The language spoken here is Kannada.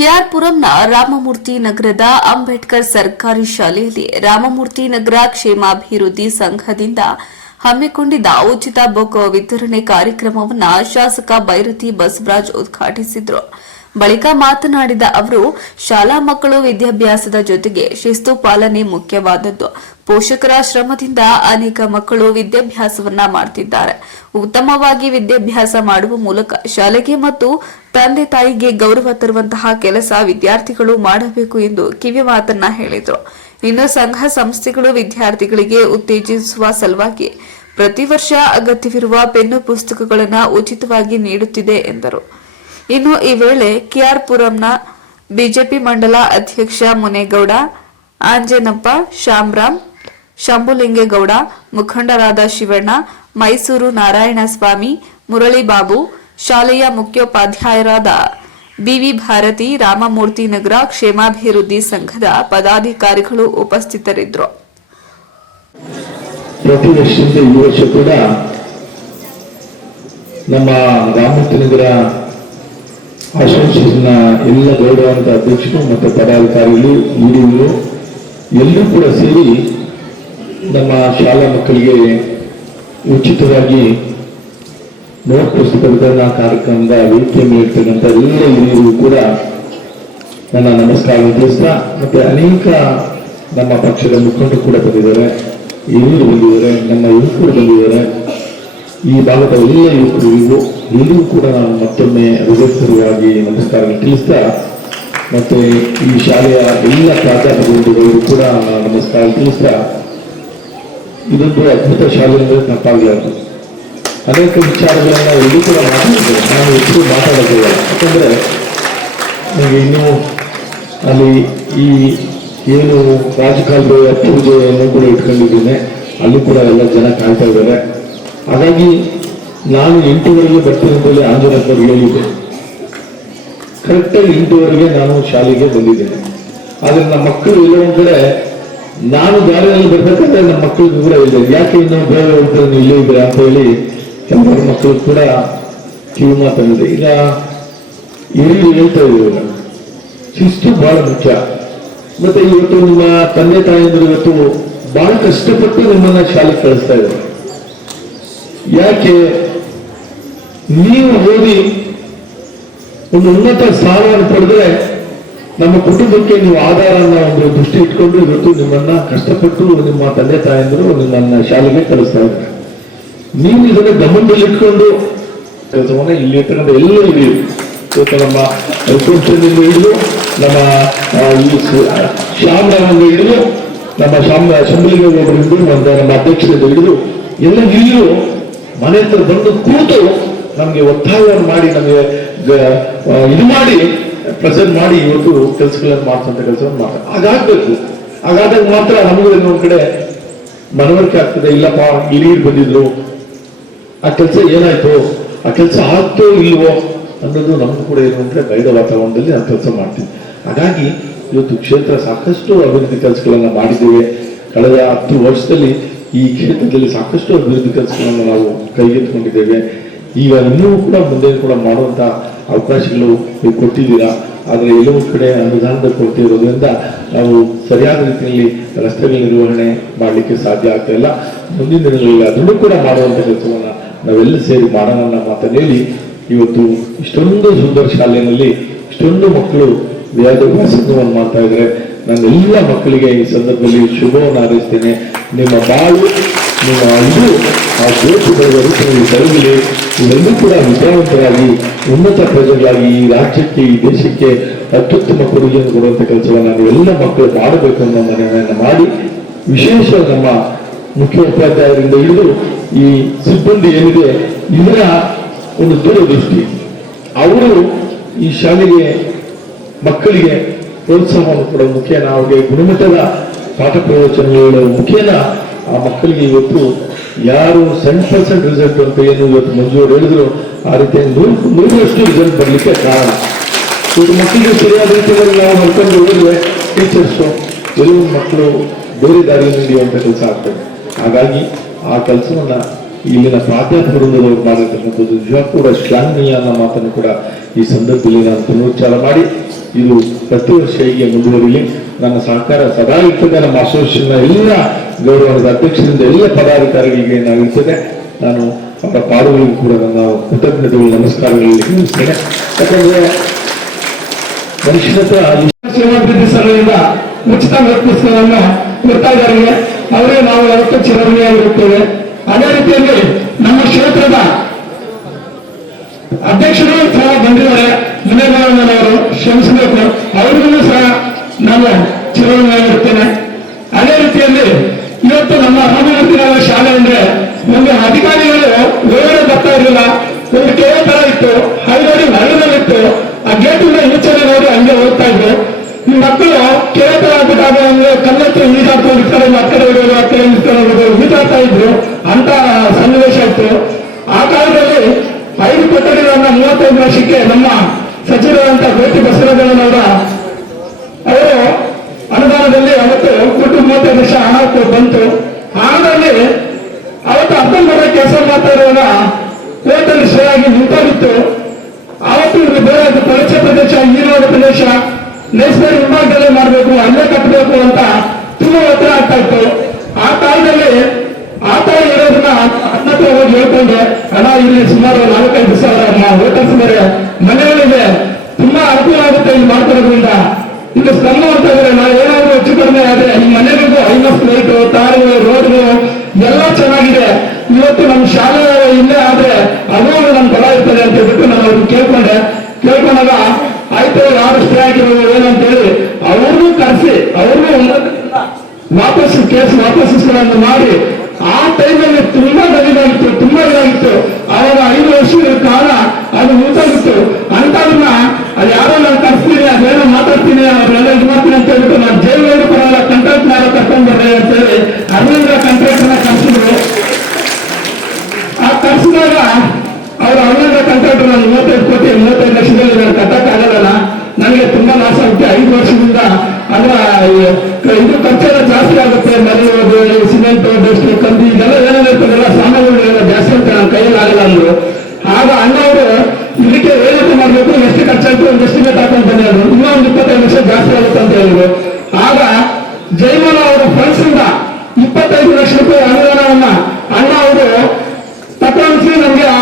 ಕೆಆರ್ಪುರಂನ ರಾಮಮೂರ್ತಿ ನಗರದ ಅಂಬೇಡ್ಕರ್ ಸರ್ಕಾರಿ ಶಾಲೆಯಲ್ಲಿ ರಾಮಮೂರ್ತಿ ನಗರ ಕ್ಷೇಮಾಭಿವೃದ್ಧಿ ಸಂಘದಿಂದ ಹಮ್ಮಿಕೊಂಡಿದ್ದ ಉಚಿತ ಬುಕ್ ವಿತರಣೆ ಕಾರ್ಯಕ್ರಮವನ್ನು ಶಾಸಕ ಬೈರತಿ ಬಸವರಾಜ್ ಉದ್ಘಾಟಿಸಿದರು. ಬಳಿಕ ಮಾತನಾಡಿದ ಅವರು, ಶಾಲಾ ಮಕ್ಕಳು ವಿದ್ಯಾಭ್ಯಾಸದ ಜೊತೆಗೆ ಶಿಸ್ತು ಪಾಲನೆ ಮುಖ್ಯವಾದದ್ದು. ಪೋಷಕರ ಶ್ರಮದಿಂದ ಅನೇಕ ಮಕ್ಕಳು ವಿದ್ಯಾಭ್ಯಾಸವನ್ನ ಮಾಡುತ್ತಿದ್ದಾರೆ. ಉತ್ತಮವಾಗಿ ವಿದ್ಯಾಭ್ಯಾಸ ಮಾಡುವ ಮೂಲಕ ಶಾಲೆಗೆ ಮತ್ತು ತಂದೆ ತಾಯಿಗೆ ಗೌರವ ತರುವಂತಹ ಕೆಲಸ ವಿದ್ಯಾರ್ಥಿಗಳು ಮಾಡಬೇಕು ಎಂದು ಕಿವಿ ಮಾತನ್ನ ಹೇಳಿದರು. ಇನ್ನು ಸಂಘ ಸಂಸ್ಥೆಗಳು ವಿದ್ಯಾರ್ಥಿಗಳಿಗೆ ಉತ್ತೇಜಿಸುವ ಸಲುವಾಗಿ ಪ್ರತಿ ವರ್ಷ ಅಗತ್ಯವಿರುವ ಪೆನ್ನು ಪುಸ್ತಕಗಳನ್ನು ಉಚಿತವಾಗಿ ನೀಡುತ್ತಿದೆ ಎಂದರು. ಇನ್ನು ಈ ವೇಳೆ ಕೆಆರ್ಪುರಂನ ಬಿಜೆಪಿ ಮಂಡಲ ಅಧ್ಯಕ್ಷ ಮುನೇಗೌಡ, ಆಂಜನಪ್ಪ, ಶಾಮರಾಮ್, ಶಂಭುಲಿಂಗೇಗೌಡ, ಮುಖಂಡರಾದ ಶಿವಣ್ಣ, ಮೈಸೂರು ನಾರಾಯಣಸ್ವಾಮಿ, ಮುರಳಿಬಾಬು, ಶಾಲೆಯ ಮುಖ್ಯೋಪಾಧ್ಯಾಯರಾದ ಬಿವಿ ಭಾರತಿ, ರಾಮಮೂರ್ತಿ ನಗರ ಕ್ಷೇಮಾಭಿವೃದ್ಧಿ ಸಂಘದ ಪದಾಧಿಕಾರಿಗಳು ಉಪಸ್ಥಿತರಿದ್ದರು. ಪ್ರತಿ ವರ್ಷದಿಂದ ಈ ವರ್ಷ ಕೂಡ ನಮ್ಮ ರಾಮಮೂರ್ತಿ ನಗರ ಅಸೋಸಿಯೇಷನ್ನ ಎಲ್ಲ ಗೌರವಾನ್ವಿತ ಅಧ್ಯಕ್ಷರು ಮತ್ತು ಪದಾಧಿಕಾರಿಗಳು, ಹಿರಿಯರು ಎಲ್ಲರೂ ಕೂಡ ಸೇರಿ ನಮ್ಮ ಶಾಲಾ ಮಕ್ಕಳಿಗೆ ಉಚಿತವಾಗಿ ನೋಟ್ ಪುಸ್ತಕ ವಿತರಣಾ ಕಾರ್ಯಕ್ರಮದ ವೇದಿಕೆ ಮೇಲಿರ್ತಕ್ಕಂಥ ಎಲ್ಲ ಹಿರಿಯರು ಕೂಡ ನನ್ನ ನಮಸ್ಕಾರ ತಿಳಿಸ್ತಾ, ಮತ್ತೆ ಅನೇಕ ನಮ್ಮ ಪಕ್ಷದ ಮುಖಂಡರು ಕೂಡ ಬಂದಿದ್ದಾರೆ, ಹಿರಿಯರು ಬಂದಿದ್ದಾರೆ, ನಮ್ಮ ಯುವಕರು ಬಂದಿದ್ದಾರೆ. ಈ ಭಾಗದ ಎಲ್ಲ ಯುವಕರು ಎಲ್ಲರೂ ಕೂಡ ನಾನು ಮತ್ತೊಮ್ಮೆ ಹೃದಯಪೂರ್ವಕವಾಗಿ ನಮಸ್ಕಾರ ತಿಳಿಸ್ತಾ, ಮತ್ತೆ ಈ ಶಾಲೆಯ ಎಲ್ಲ ಪ್ರಾಧ್ಯಾಪಕರು ಕೂಡ ನಮಸ್ಕಾರ ತಿಳಿಸ್ತಾ, ಇದೊಂದು ಅದ್ಭುತ ಶಾಲೆ ಅಂದರೆ ತಪ್ಪಾಗಲಾರದು. ಅನೇಕ ವಿಚಾರಗಳನ್ನ ಎಲ್ಲೂ ಕೂಡ ಮಾತಾಡಿದ್ದೇವೆ, ನಾನು ಹೆಚ್ಚು ಮಾತಾಡೋದಿಲ್ಲ. ಯಾಕಂದ್ರೆ ನನಗೆ ಇನ್ನೂ ಅಲ್ಲಿ ಈ ಏನು ರಾಜಕಾಲುವೆಯ ಪೂಜೆಯನ್ನು ಕೂಡ ಇಟ್ಕೊಂಡಿದ್ದೇನೆ, ಅಲ್ಲಿ ಕೂಡ ಎಲ್ಲ ಜನ ಕಾಯ್ತಾ ಇದ್ದಾರೆ. ಹಾಗಾಗಿ ನಾನು 8 ಬರ್ತೀನಿ ಅಂತೇಳಿ ಆಂಜನೇಯರಿಗೆ ಹೇಳಿದ್ದೆ. ಕರೆಕ್ಟಾಗಿ 8 ನಾನು ಶಾಲೆಗೆ ಬಂದಿದ್ದೇನೆ. ಆದ್ರೆ ನಮ್ಮ ಮಕ್ಕಳು ಇಲ್ಲ ಒಂದ್ ಕಡೆ ನಾನು ದಾರಿಯಲ್ಲಿ ಬರ್ಬೇಕಾದ್ರೆ ನಮ್ಮ ಮಕ್ಕಳಿಗೂ ಕೂಡ ಹೇಳಿದೆ, ಯಾಕೆ ಇನ್ನು ಬೇರೆ ಹೋಗ್ತಾರೆ, ನೀವು ಇಲ್ಲೇ ಇದ್ದೀರಾ ಅಂತ ಹೇಳಿ ಕೆಲವರು ಮಕ್ಕಳು ಕೂಡ ಕಿವಿ ಮಾತಾಡಿದೆ. ಈಗ ಹಿರಿಯರು ಹೇಳ್ತಾ ಇದ್ದೀವಿ, ಶಿಸ್ತು ಬಹಳ ಮುಖ್ಯ. ಮತ್ತೆ ಇವತ್ತು ನಿಮ್ಮ ತಂದೆ ತಾಯಿಯಂದ್ರೆ ಇವತ್ತು ಬಹಳ ಕಷ್ಟಪಟ್ಟು ನಿಮ್ಮನ್ನ ಶಾಲೆಗೆ ಕಳಿಸ್ತಾ ಇದ್ದಾರೆ. ಯಾಕೆ ನೀವು ಓದಿ ಒಂದು ಉನ್ನತ ಸ್ಥಾನವನ್ನು ಪಡೆದ್ರೆ ನಮ್ಮ ಕುಟುಂಬಕ್ಕೆ ನೀವು ಆಧಾರ ಅನ್ನೋ ಒಂದು ದೃಷ್ಟಿ ಇಟ್ಕೊಂಡು ಇವತ್ತು ನಿಮ್ಮನ್ನ ಕಷ್ಟಪಟ್ಟು ನಿಮ್ಮ ತಂದೆ ತಾಯಂದ್ರು ನಿಮ್ಮನ್ನ ಶಾಲೆಗೆ ಕಳಿಸ್ತಾ ಇದ್ದಾರೆ. ನೀವು ಇದನ್ನ ಗಮನದಲ್ಲಿ ಇಟ್ಕೊಂಡು ಕೆಲಸವನ್ನ ಇಲ್ಲಿ ಇರ್ತಕ್ಕಂಥ ಎಲ್ಲ ಇದೆ. ಇವತ್ತು ನಮ್ಮ ಹಿಡಿದು ನಮ್ಮ ಈ ಶ್ಯಾಮರಾಮಂಗ ಹಿಡಿದು ನಮ್ಮ ಶಂಭುಲಿಂಗೇಗೌಡರು ಒಂದು ನಮ್ಮ ಅಧ್ಯಕ್ಷರಿಂದ ಹಿಡಿದು ಎಲ್ಲ ಹಿರಿಯರು ಮನೆ ಹತ್ರ ಬಂದು ಕೂತು ನಮ್ಗೆ ಒತ್ತಾಯವನ್ನು ಮಾಡಿ, ನಮಗೆ ಇದು ಮಾಡಿ ಪ್ರೆಸೆಂಟ್ ಮಾಡಿ ಇವತ್ತು ಕೆಲಸಗಳನ್ನು ಮಾಡ್ತಂತ ಕೆಲಸವನ್ನು ಮಾಡ್ತಾರೆ. ಹಾಗಾಗ್ಬೇಕು. ಹಾಗಾದಾಗ ಮಾತ್ರ ನಮಗೂ ಒಂದ್ ಕಡೆ ಮನವರಿಕೆ ಆಗ್ತದೆ. ಇಲ್ಲಪ್ಪ ಹಿರಿಯರು ಬಂದಿದ್ರು, ಆ ಕೆಲಸ ಏನಾಯ್ತು, ಆ ಕೆಲಸ ಆಗ್ತೋ ಇಲ್ವೋ ಅನ್ನೋದು ನಮಗೂ ಕೂಡ ಏನು ಅಂದ್ರೆ ಬೈದ ವಾತಾವರಣದಲ್ಲಿ ನಾವು ಕೆಲಸ ಮಾಡ್ತೀವಿ. ಹಾಗಾಗಿ ಇವತ್ತು ಕ್ಷೇತ್ರ ಸಾಕಷ್ಟು ಅಭಿವೃದ್ಧಿ ಕೆಲಸಗಳನ್ನ ಮಾಡಿದ್ದೇವೆ. ಕಳೆದ 10 ವರ್ಷದಲ್ಲಿ ಈ ಕ್ಷೇತ್ರದಲ್ಲಿ ಸಾಕಷ್ಟು ಅಭಿವೃದ್ಧಿ ಕೆಲಸಗಳನ್ನು ನಾವು ಕೈಗೆತ್ತಿಕೊಂಡಿದ್ದೇವೆ. ಈಗ ಇನ್ನೂ ಕೂಡ ಮುಂದೆ ಕೂಡ ಮಾಡುವಂತ ಅವಕಾಶಗಳು ನೀವು ಕೊಟ್ಟಿದ್ದೀರಾ. ಆದರೆ ಎಲ್ಲವೂ ಕಡೆ ಅನುದಾನದ ಕೊರತೆ ಇರೋದ್ರಿಂದ ನಾವು ಸರಿಯಾದ ರೀತಿಯಲ್ಲಿ ರಸ್ತೆಗಳ ನಿರ್ವಹಣೆ ಮಾಡಲಿಕ್ಕೆ ಸಾಧ್ಯ ಆಗ್ತಾ ಇಲ್ಲ. ಮುಂದಿನ ದಿನಗಳಲ್ಲಿ ಅದನ್ನು ಕೂಡ ಮಾಡುವಂತ ಕೆಲಸವನ್ನ ನಾವೆಲ್ಲ ಸೇರಿ ಮಾಡೋಣ ಅನ್ನೋ ಮಾತನ್ನು ಹೇಳಿ, ಇವತ್ತು ಇಷ್ಟೊಂದು ಸುಂದರ ಶಾಲೆಯಲ್ಲಿ ಇಷ್ಟೊಂದು ಮಕ್ಕಳು ವಿದ್ಯಾಭ್ಯಾಸವನ್ನು ಮಾಡ್ತಾ ಇದ್ದಾರೆ. ನನ್ನೆಲ್ಲ ಮಕ್ಕಳಿಗೆ ಈ ಸಂದರ್ಭದಲ್ಲಿ ಶುಭವನ್ನು ಹಾರೈಸ್ತೇನೆ. ನಿಮ್ಮ ಬಾಳು, ನಿಮ್ಮ ಇದು ಆ ಜ್ಯೋತಿಗಳ ರೂಪದಲ್ಲಿ ತರಲಿ. ಇವೆಲ್ಲೂ ಕೂಡ ವಿದ್ಯಾವಂತರಾಗಿ ಉನ್ನತ ಪ್ರಜೆಗಳಾಗಿ ಈ ರಾಜ್ಯಕ್ಕೆ, ಈ ದೇಶಕ್ಕೆ ಅತ್ಯುತ್ತಮ ಕೊಡುಗೆಯನ್ನು ಕೊಡುವಂತ ಕೆಲಸವನ್ನು ನೀವೆಲ್ಲ ಮಕ್ಕಳು ಮಾಡಬೇಕು ಅನ್ನೋ ಮನವಿಯನ್ನು ಮಾಡಿ, ವಿಶೇಷ ನಮ್ಮ ಮುಖ್ಯೋಪಾಧ್ಯಾಯರಿಂದ ಹಿಡಿದು ಈ ಸಿಬ್ಬಂದಿ ಏನಿದೆ ಇದರ ಒಂದು ದೂರದೃಷ್ಟಿ, ಅವರು ಈ ಶಾಲೆಗೆ ಮಕ್ಕಳಿಗೆ ಪ್ರೋತ್ಸಾಹವನ್ನು ಕೊಡೋ ಮುಖೇನ, ಅವರಿಗೆ ಗುಣಮಟ್ಟದ ಪಾಠ ಪ್ರವಚನಗಳ ಮುಖೇನ ಆ ಮಕ್ಕಳಿಗೆ ಇವತ್ತು ಯಾರು 100% ರಿಸಲ್ಟ್ ಅಂತ ಏನು ಇವತ್ತು ಮಂಜೂರು ಹೇಳಿದ್ರು, ಆ ರೀತಿ 100% ರಿಸಲ್ಟ್ ಬರಲಿಕ್ಕೆ ಕಾರಣ ಇವತ್ತು ಮಕ್ಕಳಿಗೆ ಸರಿಯಾದ ರೀತಿಯಲ್ಲಿ ನಾವು ನೋಡ್ಕೊಂಡು ಹೋದ್ರೆ ಟೀಚರ್ಸು ಎಲ್ಲರೂ ಮಕ್ಕಳು ಬೇರೆ ದಾರಿಯಲ್ಲಿ ನಡೆಯುವಂಥ ಕೆಲಸ ಆಗ್ತದೆ. ಹಾಗಾಗಿ ಆ ಕೆಲಸವನ್ನ ಇಲ್ಲಿನ ಪ್ರಾಧ್ಯಾಪಕರವರು ಮಾಡಿರ್ತಕ್ಕಂಥದ್ದು ನಿಜ ಕೂಡ ಶ್ಲಾಘನೀಯ ಅನ್ನೋ ಮಾತನ್ನು ಕೂಡ ಈ ಸಂದರ್ಭದಲ್ಲಿ ನಾನು ಪುನರುಚ್ಚಾರ ಮಾಡಿ ಇದು ಪ್ರತಿ ವರ್ಷ ಹೀಗೆ ಮುಂದುವರಿಲಿ. ನನ್ನ ಸಹಕಾರ ಸದಾ ಇರ್ತದೆ. ನಮ್ಮ ಅಸೋಸಿಯೇಷನ್ನ ಎಲ್ಲ ಗೌರವದ ಅಧ್ಯಕ್ಷರಿಂದ ಎಲ್ಲ ಪದಾಧಿಕಾರಿಗಳಿಗೆ ನಾವು ಇರ್ತದೆ. ನಾನು ಅವರ ಪಾಡುಗಳಿಗೂ ಕೂಡ ನನ್ನ ಕೃತಜ್ಞತೆಗಳು ನಮಸ್ಕಾರಗಳಲ್ಲಿ ತಿಳಿಸ್ತೇನೆ. ಯಾಕಂದ್ರೆ ಮನುಷ್ಯನ ಸೇವಾಭಿವೃದ್ಧಿ ಸಭೆಯಿಂದ ಉಚಿತ ಪುಸ್ತಕವನ್ನು ಕೊಡ್ತಾ ಇದ್ದಾರೆ. ಅವರೇ ನಾವು ಯಾವತ್ತೂ ಚಿರಋಣಿಯಾಗಿರುತ್ತೇವೆ. ಅದೇ ರೀತಿಯಲ್ಲಿ ನಮ್ಮ ಕ್ಷೇತ್ರದ ಅಧ್ಯಕ್ಷರು ಸಹ ಬಂದಿದ್ದಾರೆ. ಮುನೇಗೌಡನವರು ಶ್ರಮಿಸಬೇಕು, ಅವರಿಗೂ ಸಹ ನಾನು ಚಿರಋಣಿಯಾಗಿರುತ್ತೇನೆ. ಅದೇ ರೀತಿಯಲ್ಲಿ ಇವತ್ತು ನಮ್ಮ ರಾಮಮೂರ್ತಿನಗರ ಶಾಲೆ ಅಂದ್ರೆ ಒಂದು ಅಧಿಕಾರಿಗಳು ಒಳಗಡೆ ಬರ್ತಾ ಇರಲಿಲ್ಲ. ಒಂದು ಕೆರೆ ತರ ಇತ್ತು, ಹಳ್ಳಿ ಹೊರಗಲ್ಲಿತ್ತು. ಆ ಗೇಟಿಂದ ಈಚೆಗೆ ನೋಡಿ ಹಂಗೆ ಹೋಗ್ತಾ ಇದ್ರು. ಈ ಮಕ್ಕಳು ಕೆರೆ ತರ ಆಗ್ಬಿಟ್ಟಾಗ ಅಂದ್ರೆ ಕಲ್ಲತ್ತು ಈಜಾಡ್ಕೊಂಡು ಈ ಕಡೆ ಆ ಕಡೆ ಹೋಗೋದು, ಆ ಕಡೆ ಈಜಾಡ್ತಾ ಇದ್ರು. ಅಂತ ಸನ್ನಿವೇಶ ಇತ್ತು. ಆ ಕಾಲದಲ್ಲಿ 5 ಕೊಠಡಿಗಳನ್ನ 35 ವರ್ಷಕ್ಕೆ ನಮ್ಮ ಸಚಿವರಾದಂತಹ ಗೋಟಿ ಬಸವರಾಜನವರ ಅವರು ಅನುದಾನದಲ್ಲಿ ಅವತ್ತು ಕೊಟ್ಟು 35 ವರ್ಷ ಹಣ ಬಂತು. ಹಣದಲ್ಲಿ ಅವತ್ತು ಅರ್ಧಂಬರ್ಧ ಕೆಲಸ ಮಾಡ್ತಾ ಇರುವಾಗ ಕೋರ್ಟಲ್ಲಿ ಸರಿಯಾಗಿ ನಿಂತಾಗಿತ್ತು. ಆವತ್ತು ಬೇರೆ ಪರಿಚಯ ಪ್ರದೇಶ, ಈರೋಡ ಪ್ರದೇಶ, ನೇಸರಿ ವಿಭಾಗದಲ್ಲೇ ಮಾಡಬೇಕು, ಅಲ್ಲೇ ಕಟ್ಟಬೇಕು ಅಂತ ತುಂಬಾ ಒತ್ತಡ ಆಗ್ತಾ ಇತ್ತು. ಆ ಕಾಲದಲ್ಲಿ ಆತ ಇರೋದನ್ನ ಹತ್ರ ಹೋಗಿ ಹೇಳ್ಕೊಂಡೆ, ಹಣ ಇಲ್ಲಿ ಸುಮಾರು 4-5 ಸಾವಿರ ವೋಟರ್ಸ್ ಬೇರೆ ಮನೆಗಳಿಗೆ ತುಂಬಾ ಅನುಕೂಲ ಆಗುತ್ತೆ ಇಲ್ಲಿ ಮಾಡ್ಕೊಡೋದ್ರಿಂದ. ಇದು ಶ್ರಮ ಅಂತ ಇದ್ರೆ ನಾವು ಏನಾದ್ರು ಹೆಚ್ಚು ಕಡಿಮೆ ಆದ್ರೆ ಈ ಮನೆಗಳಿಗೂ ಐನಸ್ ಲೈಟು, ತಾರುಗಳು, ರೋಡ್ಗಳು ಎಲ್ಲ ಚೆನ್ನಾಗಿದೆ. ಇವತ್ತು ನಮ್ಮ ಶಾಲೆ ಇಲ್ಲೇ ಆದ್ರೆ ಅದು ನಮ್ ಬಲ ಇರ್ತದೆ ಅಂತ ಹೇಳ್ಬಿಟ್ಟು ನಾನು ಅವ್ರಿಗೆ ಕೇಳ್ಕೊಂಡಾಗ ಆಯ್ತು ಯಾರು ಸ್ಟೇ ಆಗಿರೋದು ಏನಂತ ಹೇಳಿ ಅವ್ರಿಗೂ ಕರೆಸಿ ಅವ್ರಿಗೂ ವಾಪಸ್ ಇಸ್ಕೊಳ್ಳೋದು ಮಾಡಿ. ಆ ಟೈಮಲ್ಲಿ ತುಂಬಾ ಇದಾಗಿತ್ತು. ಅವಾಗ 5 ವರ್ಷಗಳ ಕಾಲ ಅದು ಮುಂತಾಗಿತ್ತು. ಅಂತದನ್ನ ಅದು ಯಾರೋ ನಾನು ಕರ್ಸ್ತೀನಿ, ಅದೇನೋ ಮಾತಾಡ್ತೀನಿ, ಅವರೆಲ್ಲ ಇದು ಮಾಡ್ತೀನಿ ಅಂತ ಹೇಳ್ಬಿಟ್ಟು ನಾನು ಜೈಲಿಗೆ ಬರಲ್ಲ, ಕಂಟ್ರಾಕ್ಟ್ ಯಾರೋ ಕರ್ಕೊಂಡ್ ಬರ್ರಿ ಅಂತ ಹೇಳಿ 15 ಕಾಂಟ್ರಾಕ್ಟ್ ನ ಕರ್ಸಿದ್ರು. ಆ ಕರ್ಸಿದಾಗ ಅವ್ರು 15 ಕಾಂಟ್ರಾಕ್ಟ್ ನಾನು 35 ಲಕ್ಷದಲ್ಲಿ ನಾನು ಕಟ್ಟಕ್ಕಾಗಲ್ಲ, ನನಗೆ ತುಂಬಾ ಲಾಸ್ ಆಗುತ್ತೆ. 5 ವರ್ಷದಿಂದ ಅದರ ಇದು ಖರ್ಚೆಲ್ಲ ಜಾಸ್ತಿ ಆಗುತ್ತೆ. ಮನೆಯೋದು, ಸಿಮೆಂಟ್, ಡಸ್ಟ್, ಕಂಬಿ ಇದೆಲ್ಲ ಏನೇನಿರ್ತದೆಲ್ಲ ಸಾಮಾನುಗಳೆಲ್ಲ ಜಾಸ್ತಿ ಅಂತ ನನ್ನ ಕೈಯಲ್ಲಿ ಆಗಲ್ಲ ಅಂದ್ರು. ಆಗ ಅಣ್ಣವರು ಇದಕ್ಕೆ ಏನಂತ ಮಾಡ್ಬೇಕು, ಎಷ್ಟು ಖರ್ಚಾಯ್ತು ಒಂದು ಎಸ್ಟಿಮೇಟ್ ಹಾಕೊಂಡು ಬಂದಿದ್ರು. ಇನ್ನೂ ಒಂದು 25 ಲಕ್ಷ ಜಾಸ್ತಿ ಆಗುತ್ತೆ ಅಂತ ಹೇಳಿದ್ರು.